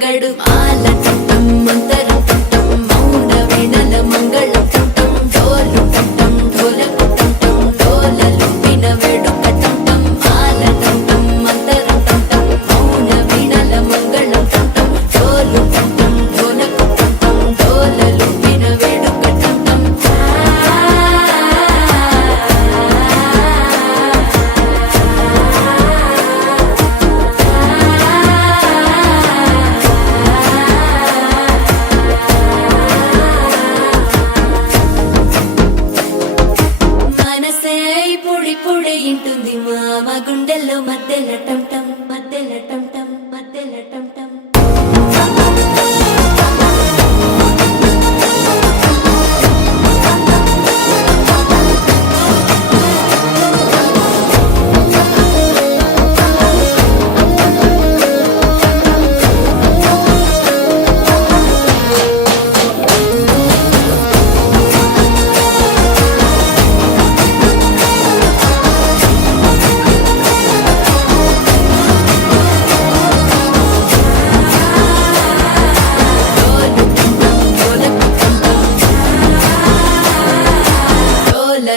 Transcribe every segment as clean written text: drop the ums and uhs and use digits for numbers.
రగ్గడు మాల టం మంతరం టం మౌన వీణల మంగళం టం డోలు టం ఢోలకు టం డోలలు విన వేడుక టం మాల టం మంతరం టం మౌన వీణల మంగళం టం డోలు టం ఢోలకు టం డోలలు విన వేడుక టం మనసే పొడి పొడి ఇంటుంది మామ గుండెల్లో మధ్యల టం టం మధ్యల టం టం మధ్యల టం టం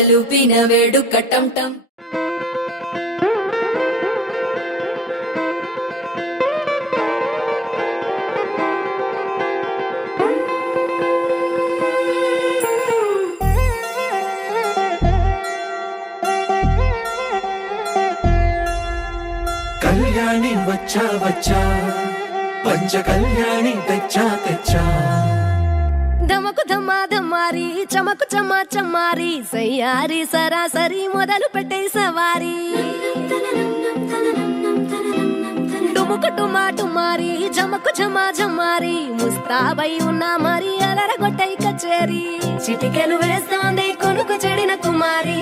లూపిన వేడుక టం టం కళ్యాణి వచ్చా వచ్చా పంచ కళ్యాణి తెచ్చా తెచ్చా ధమకు ధమా ధమారి చమకు చమా చమారి సయ్యారి సరాసరి మొదలు పెట్టే సవారి డుముకు టుమా టుమారి జమకు ఝమా ఝమారి ముస్తాబై ఉన్నా మరి అలరగొట్టై కచేరి చిటికెను వేస్తోంది కొనుకు చెడిన కుమారి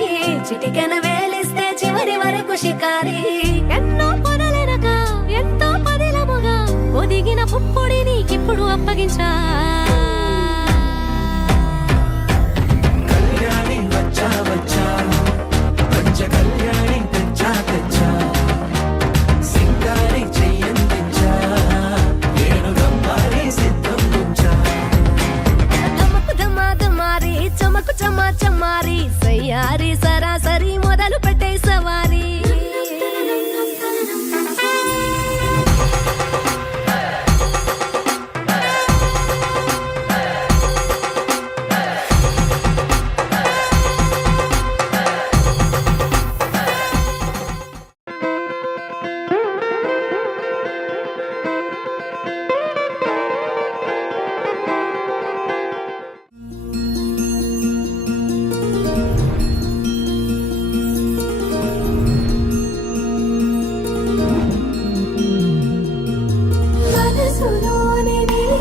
చిటికెను వేలిస్తే చివరి వరకు షికారి ఎన్నో పొదలెనగా ఎంతో పదిలముగా ఒదిగిన పుప్పొడి నీకిప్పుడు అప్పగించా కళ్యాణి వచ్చా వచ్చా పంచ కళ్యాణి తెచ్చా తెచ్చా సింగారి చెయ్యందించా ఏను గమ్మారి సిద్ధం ఉంచా ధమకు ధమా ధమారి చమకు చమా చమారి సయ్యారి సరాసరి మొదలు పెట్టే సవారి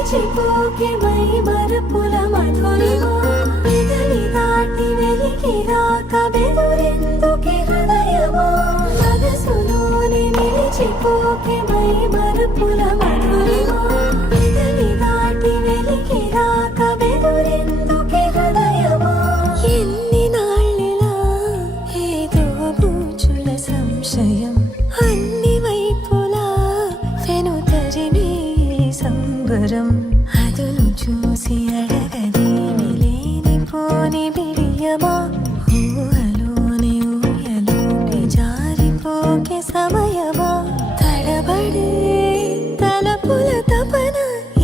చిపోకే మై మరపుల మధురిమా పెదవి దాటి వెలికి రాక బెదురెందుకే హృదయమా మనసులోని నిలిచిపోకే మై మరపుల మధురిమా పెదవి దాటి వెలికి రాక బెదురెందుకే హృదయమా ఎన్ని నాళ్ళిలా ఏదో బూచుల సంశయం అన్ని వైపులా వెనుతరిని సంబరం అదును చూసి అడగదేమి లేనిపోని బిడియమా ఊహలోని ఊయలోకి జారిపోకే సమయమా తడబడే తలపుల తపన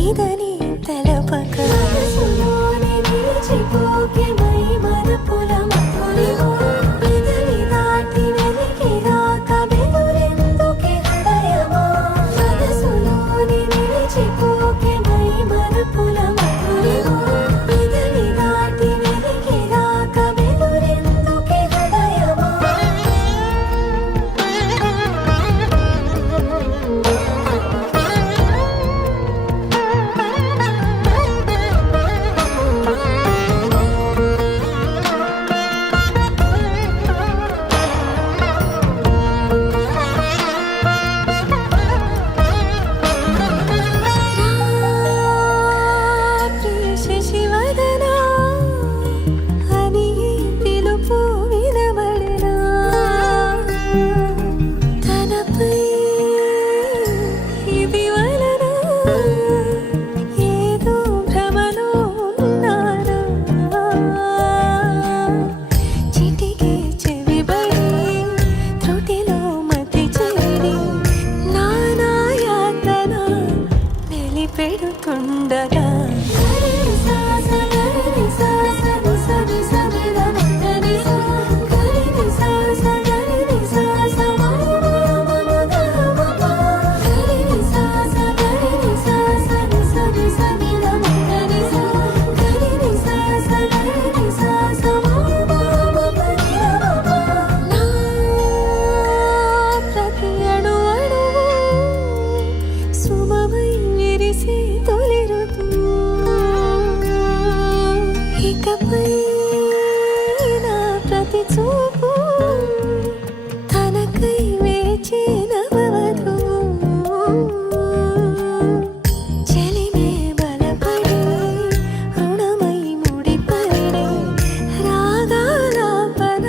ఇదని తెలపక మనసులోని నిలిచిపోకే మై మరపుల మధురిమా పెదవి దాటి వెలికి రాక పిలిచే నవవధువు చెలిమే బలపడి రుణమై ముడిపడి రాగాలాపన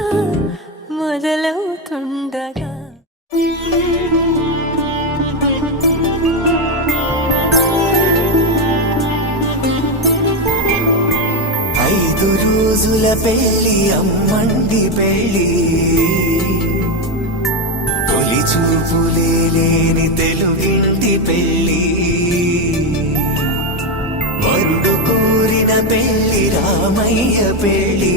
మొదలవుతుండగా 5 రోజుల పెళ్లి అమ్మండి పెళ్లి తొలి చూపులే లేని తెలుగింటి పెళ్లి వరుడు కోరిన పెళ్లి రామయ్య పెళ్లి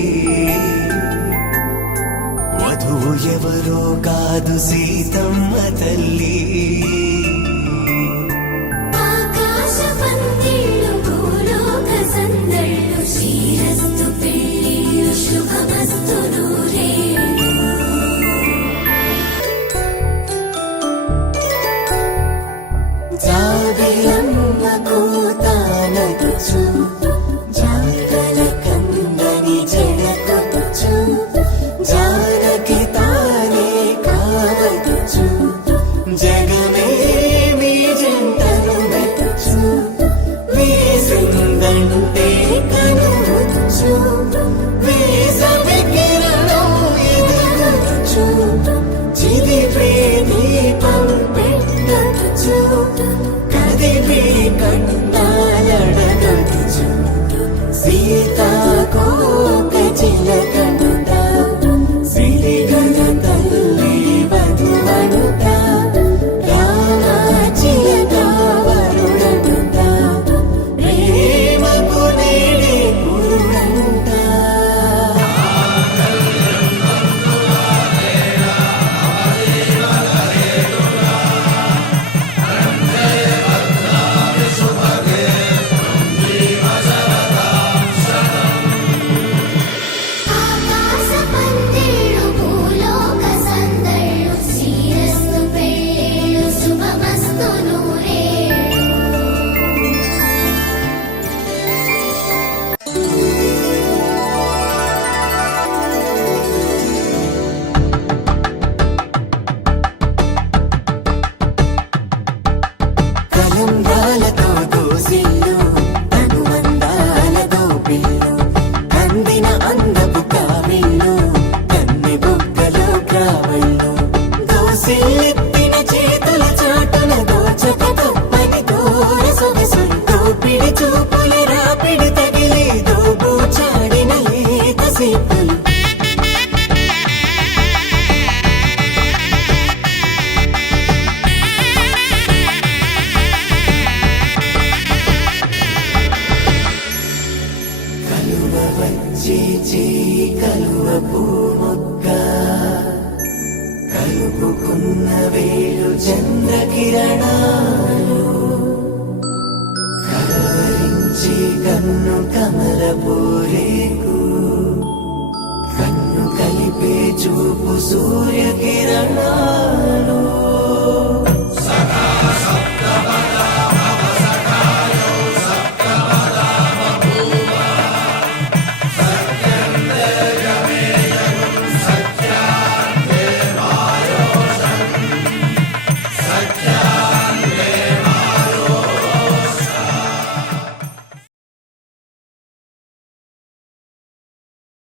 వధువు ఎవరో కాదు సీతమ్మ తల్లి ఆకాశ పందిళ్ళు భూలోక సందళ్ళు శ్రీరస్తు పెళ్ళిళ్ళు శుభమస్తు నూరేళ్ళు జాబిలమ్మ కూతానగుచు జాగల కందని జడకొచ్చు జానకి తానే కావదుచు జగమే మీ జంటను వెతుచు వేసిందంటే కనువచ్చు వేసవి కిరణం ఎదుగుచు చిదిపే దీపం పెట్టచ్చు కదిపే కండాలడగచ్చు సీతాకోక చిలకనుట సిరిగల తల్లి వధువనుట రామాచిలక వరుడనుట ప్రేమకు నేడే పురుడంట ఆకాశ పందిళ్ళు భూలోక సందళ్ళు శ్రీరస్తు పెళ్ళిళ్ళు శుభమస్తు నూరేళ్ళు కలంబ్రాలతో దోసిళ్ళు అనుబంధాలతో పిల్లు అందిన అందపు కావిళ్ళు కన్నె బుగ్గలో గ్రావళ్ళు దోసిల్లెత్తిన చేతుల చాటున దోచక తప్పని దూర సొగసులు దోపిడి చూపుల రాపిడి తగిలి దోబూచాడిన లేత సేపులు కలువ వచ్చే చేయి కలువ పూమొక్క కలుపుకున్న వేలు చంద్రకిరణాలు కలవరించి కన్ను కమల పూరేకు కన్ను కలిపే చూపు సూర్యకిరణాలు